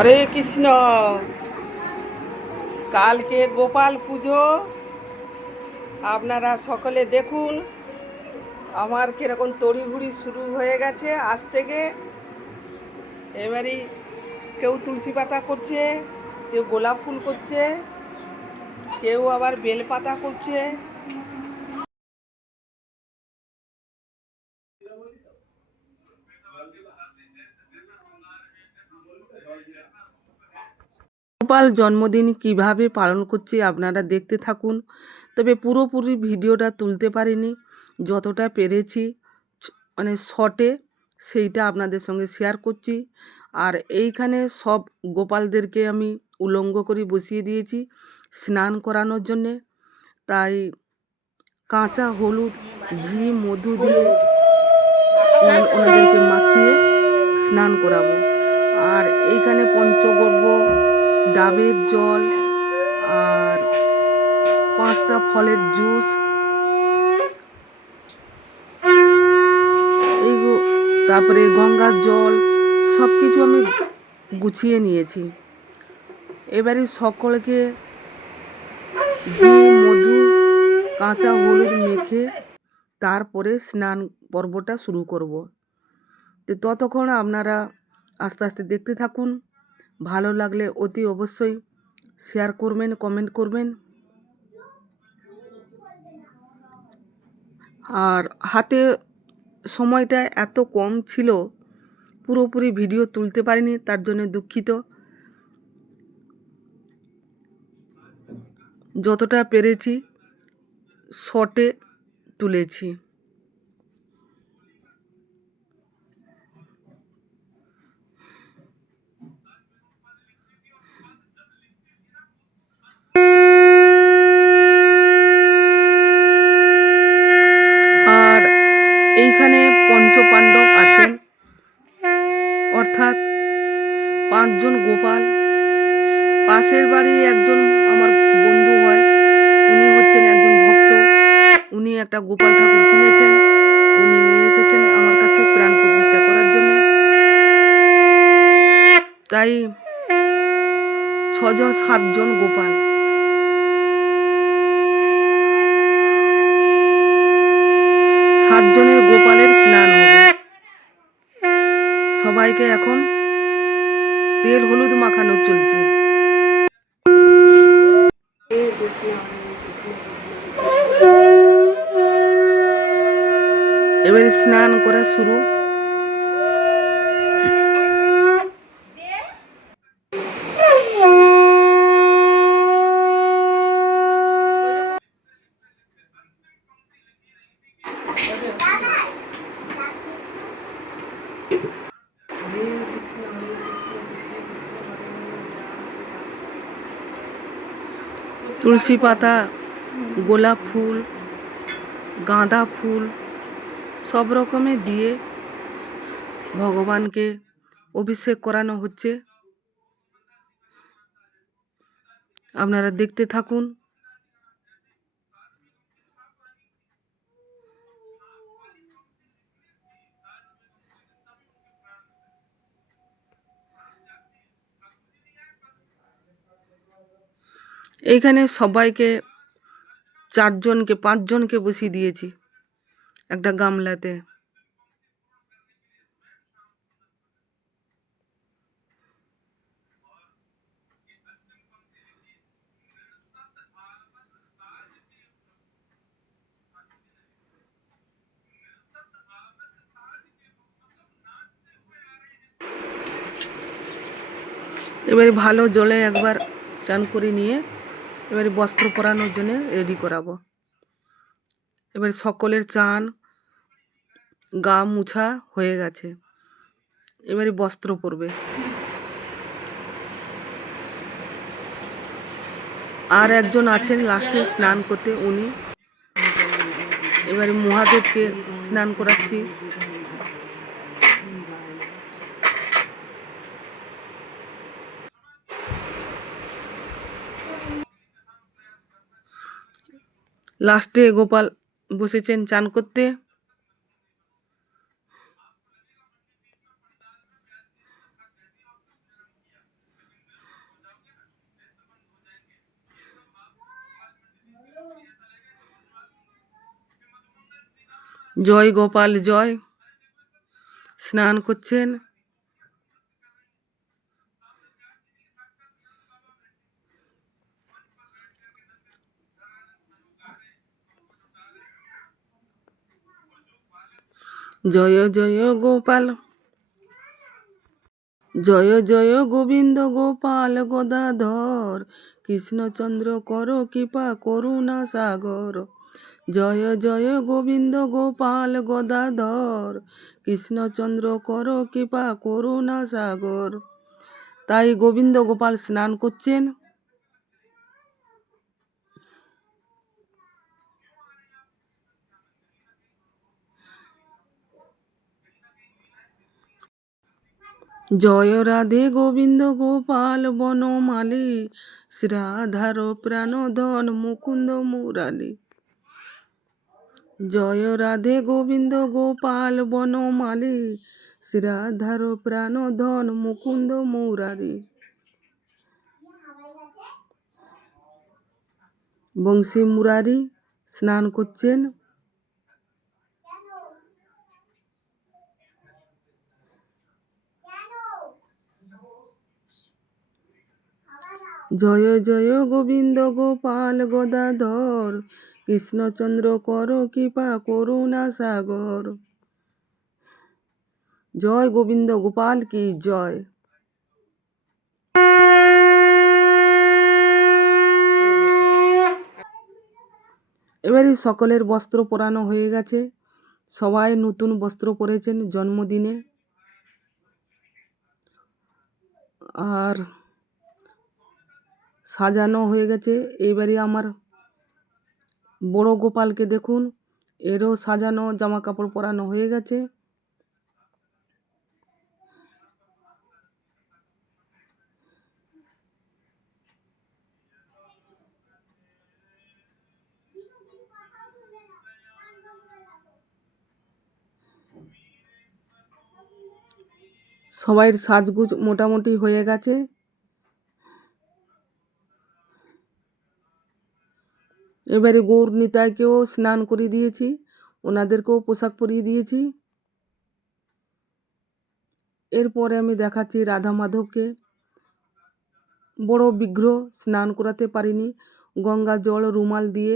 হরে কৃষ্ণ। কালকে গোপাল পুজো, আপনারা সকলে দেখুন আমার কিরকম তড়িঘড়ি শুরু হয়ে গেছে আজ থেকে। এবারই কেউ তুলসী পাতা করছে, কেউ গোলাপ ফুল করছে, কেউ আবার বেল পাতা করছে। গোপাল জন্মদিন কিভাবে পালন করছে আপনারা দেখতে থাকুন। তবে পুরোপুরি ভিডিওটা তুলতে পারিনি, যতটা পেরেছি মানে শর্টে সেইটা আপনাদের সঙ্গে শেয়ার করছি। আর এইখানে সব গোপালদেরকে আমি উলঙ্গ করে বসিয়ে দিয়েছি স্নান করানোর জন্যে। তাই কাঁচা হলুদ, ঘি, মধু দিয়ে ওনাদেরকে মাখিয়ে স্নান করাবো। আর এইখানে পঞ্চগব্য, ডাবের জল আর 5টা ফলের জুস, তারপরে গঙ্গার জল সব কিছু আমি গুছিয়ে নিয়েছি। এবারে সকলকে ঘি, মধু, কাঁচা হলুদ মেখে তারপরে স্নান পর্বটা শুরু করব। তো ততক্ষণ আপনারা আস্তে আস্তে দেখতে থাকুন। ভালো লাগলে অতি অবশ্যই শেয়ার করবেন, কমেন্ট করবেন। আর হাতে সময়টা এত কম ছিল, পুরোপুরি ভিডিও তুলতে পারিনি, তার জন্য দুঃখিত। যতটা পেরেছি শর্টে তুলেছি। আর এইখানে পঞ্চপাণ্ডব আছেন, অর্থাৎ 5জন গোপাল। পাশের বাড়ি একজন আমার বন্ধু হয়, উনি হচ্ছেন একজন ভক্ত। উনি একটা গোপাল ঠাকুর কিনেছেন, উনি নিয়ে এসেছেন আমার কাছে প্রাণ প্রতিষ্ঠা করার জন্য। তাই 7জন গোপাল। সাতজনের গোপালের স্নান হবে। সবাইকে এখন তেল হলুদ মাখানো চলছে। এবার স্নান করা শুরু। তুলসী পাতা, গোলাপ ফুল, গাঁদা ফুল সব রকমের দিয়ে ভগবানকে অভিষেক করানো হচ্ছে। আপনারা দেখতে থাকুন। এইখানে সবাইকে 5জনকে বসিয়ে দিয়েছি একটা গামলাতে। এবারে ভালো জলে একবার চান করে নিয়ে এবারে বস্ত্র পরানোর জন্য রেডি করাবো। এবারে সকলের চান, গা মুছা হয়ে গেছে, এবারে বস্ত্র পরবে। আর একজন আছেন লাস্টে স্নান করতে, উনি। এবারে মহাদেবকে স্নান করাচ্ছি। লাস্টে গোপাল বসেছেন চান করতে। জয় গোপাল জয় স্নান করছেন। জয় জয় গোপাল, জয় জয় গোবিন্দ গোপাল গদাধর, কৃষ্ণচন্দ্র কর কৃপা করুণা সাগর। জয় জয় গোবিন্দ গোপাল গদাধর, কৃষ্ণচন্দ্র কর কৃপা করুণা সাগর। তাই গোবিন্দ গোপাল স্নান করছেন। জয় রাধে গোবিন্দ গোপাল বনমালী, শ্রীরাধার প্রাণধন মুকুন্দ মুরালী। জয় রাধে গোবিন্দ গোপাল বনমালী, শ্রীরাধার প্রাণধন মুকুন্দ মুরালী। বংশী মুরারি স্নান করছেন। জয় জয় গোবিন্দ গোপাল গদাধর, কৃষ্ণচন্দ্র কর কৃপা করুণা সাগর। জয় গোবিন্দ গোপাল কি জয়। এবারে সকলের বস্ত্র পরানো হয়ে গেছে, সবাই নতুন বস্ত্র পরেছেন জন্মদিনে। আর সাজানো হয়ে গেছে। এইবারে আমার বড় গোপালকে দেখুন, এরও সাজানো জামা কাপড় পরানো হয়ে গেছে। সবাইয়ের সাজগুজ মোটামুটি হয়ে গেছে। এবারে গৌর নিতাইকেও স্নান করিয়ে দিয়েছি, ওনাদেরকেও পোশাক পরিয়ে দিয়েছি। এরপরে আমি দেখাচ্ছি রাধা মাধবকে। বড় বিগ্রহ স্নান করাতে পারিনি, গঙ্গা জল রুমাল দিয়ে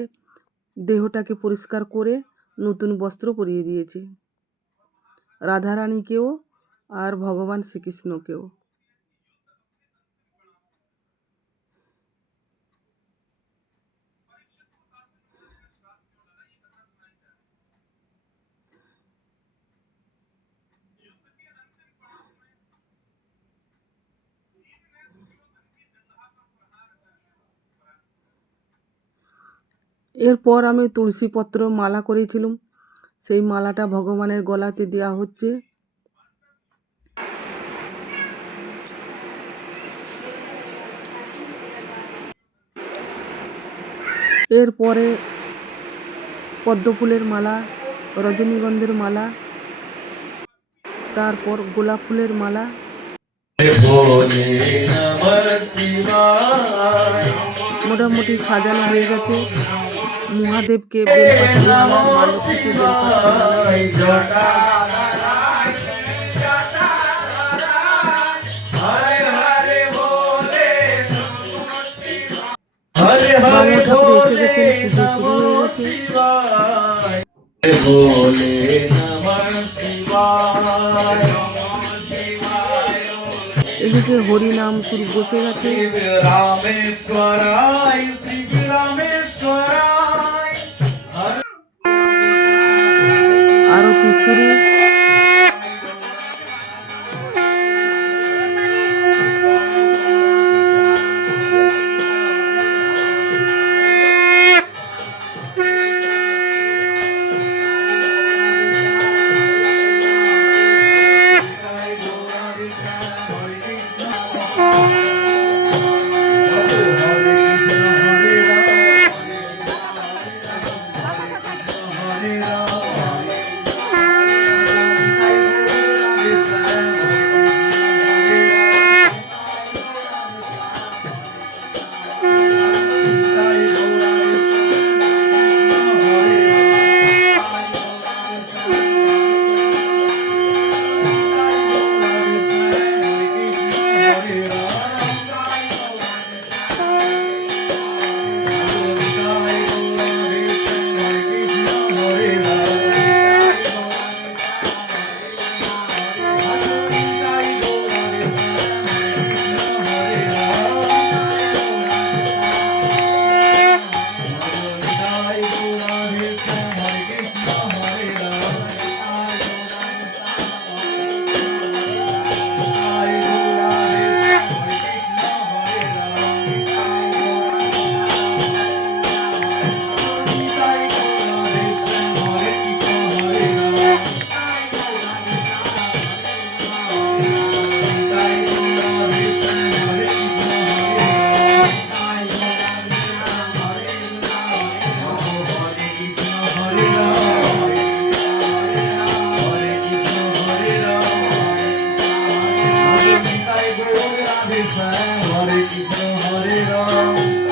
দেহটাকে পরিষ্কার করে নতুন বস্ত্র পরিয়ে দিয়েছি, রাধারানীকেও আর ভগবান শ্রীকৃষ্ণকেও। এরপর আমি তুলসী পত্র মালা করেছিলাম, সেই মালাটা ভগবানের গলাতে দেওয়া হচ্ছে। এরপরে পদ্ম ফুলের মালা, রজনীগন্ধার মালা, তারপর গোলাপ ফুলের মালা। মোটামুটি সাজানো হয়ে গেছে। মহাদেবকে বেলপাতা মালা, মা লক্ষ্মীকে বেলপাতা মালা। বামুন ঠাকুর এসে গেছেন, পুজো শুরু হয়ে গেছে। এদিকে হরিনাম শুরু বসে গেছে। আরতি শুরু। Hare Krishna, Hare Ram.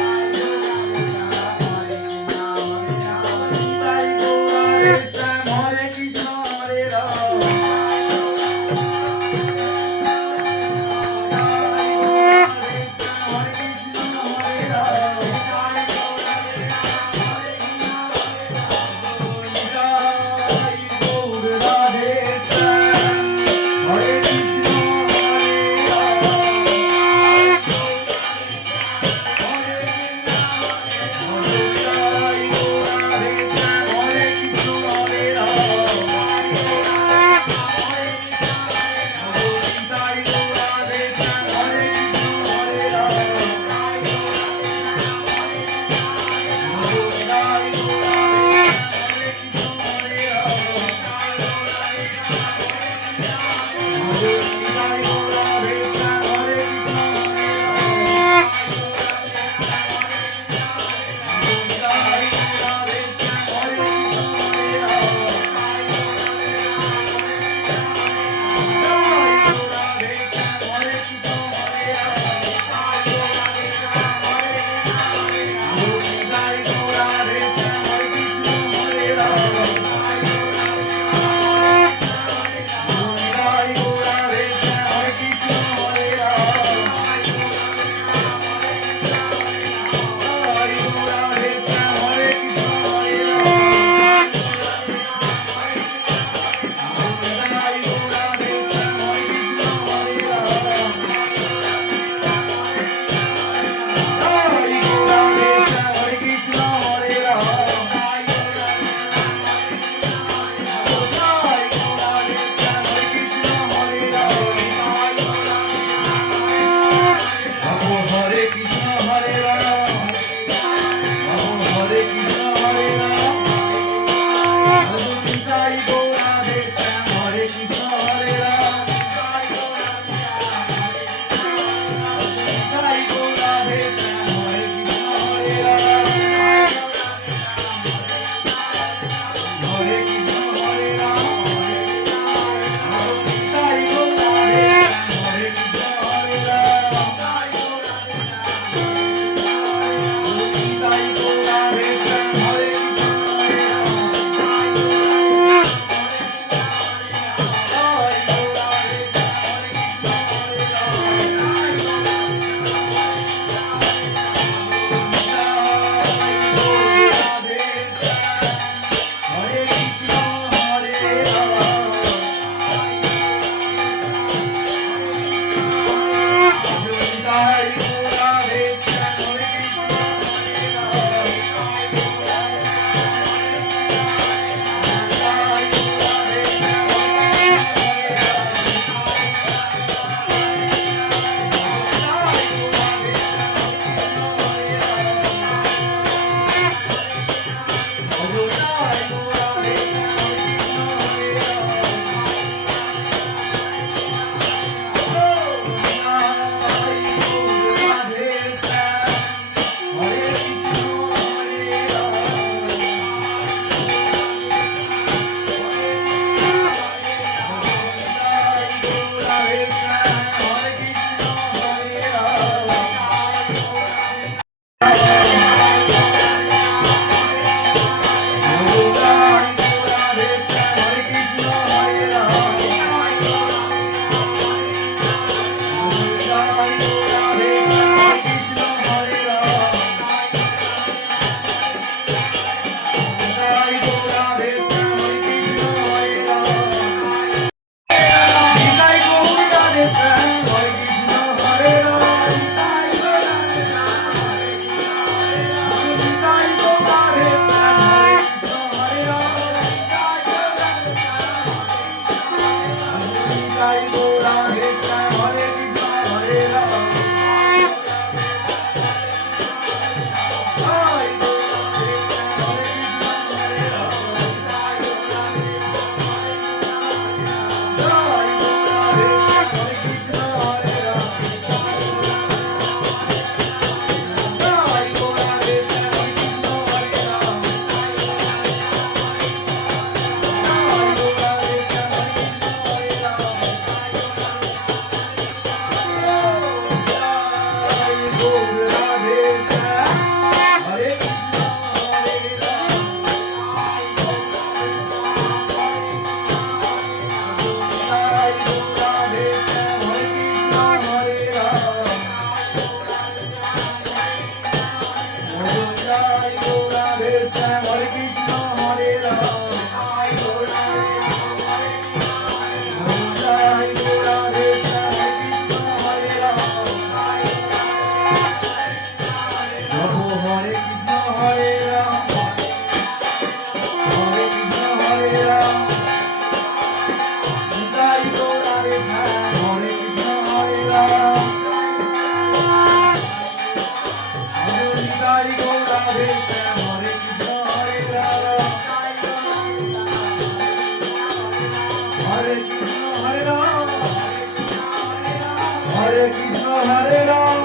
Krishna হরে রাম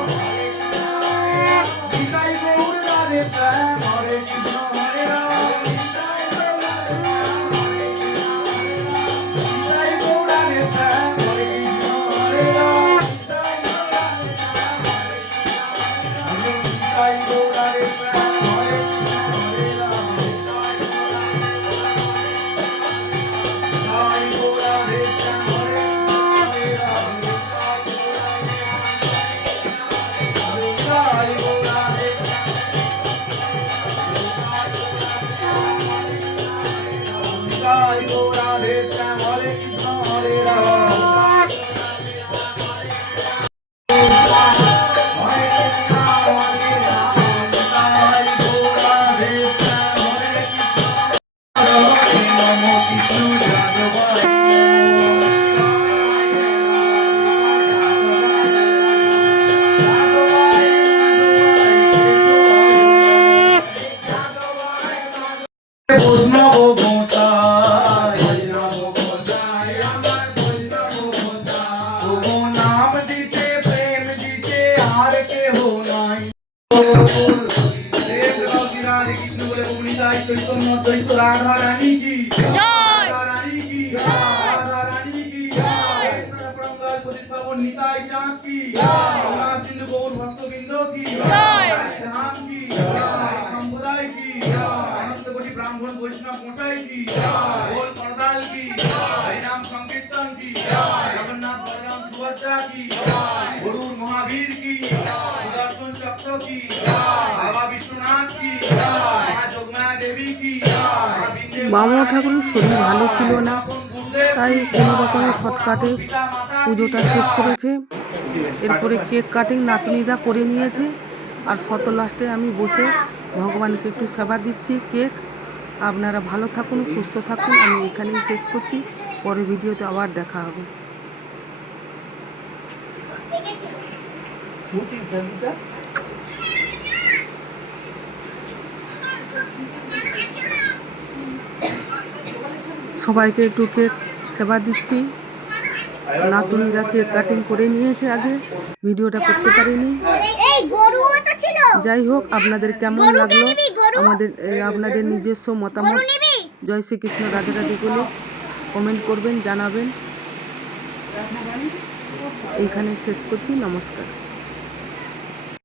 নিতাই গৌর রাধে শ্যাম হরে কৃষ্ণ হরে রাম নিতাই গৌর রাধে শ্যাম হরে কৃষ্ণ হরে রাম নিতাই গৌর রাধে শ্যাম হরে কৃষ্ণ হরে রাম নিতাই গৌর রাধে শ্যাম হরে Jai Gaura Desa Hare Krishna Hare Rama Hare Krishna Hare Rama Jai Gaura Desa Hare Krishna Hare Namo Krishna Jadavai Bojnavo Bhotai Hare Ramo Bhotai Amar Bojnavo Bhotai O Naam dite prem dite har ke ho nai Dev Rasi Radhe Krishna bole Bhumi Jai Chaitanya Chaitanya Radha Rani ki Jai Radha Rani ki Jai Radha Rani ki Jai Chaitanya Prabhupada Padit Pavon Nitai Chand ki Jai Gaura Sindhu Gaur Bhakta Bindo ki Jai Dham ki Jai Sambuday ki Jai ब्राह्मण वैष्णव गोसाई की बोल परदाल की हरि नाम संकीर्तन की जगन्नाथ बलराम सुभद्रा की गुरु महावीर की सुदर्शन चक्र की बाबा विश्वनाथ की मां जोगमाया देवी की বামন ঠাকুরের শরীর ভালো ছিল না, তাই কোনো রকমের শর্টকাটে পুজোটা শেষ করেছে। এরপরে কেক কাটিং নাতনিরা করে নিয়েছে, আর শত লাস্টে আমি বসে ভগবানকে একটু সেবা দিচ্ছি কেক। আপনারা ভালো থাকুন, সুস্থ থাকুন। আমি এখানেই শেষ করছি, পরে ভিডিওতে আবার দেখা হবে। সবাইকে একটু কেক সেবা দিচ্ছি। নাতনিরা কেক কাটিং করে নিয়েছে, আগে ভিডিওটা করতে পারিনি। যাই হোক, আপনাদের কেমন লাগলো আপনাদের নিজস্ব মতামত জয় শ্রীকৃষ্ণ রাধে রাধে বলে কমেন্ট করবেন, জানাবেন। এইখানে শেষ করছি, নমস্কার।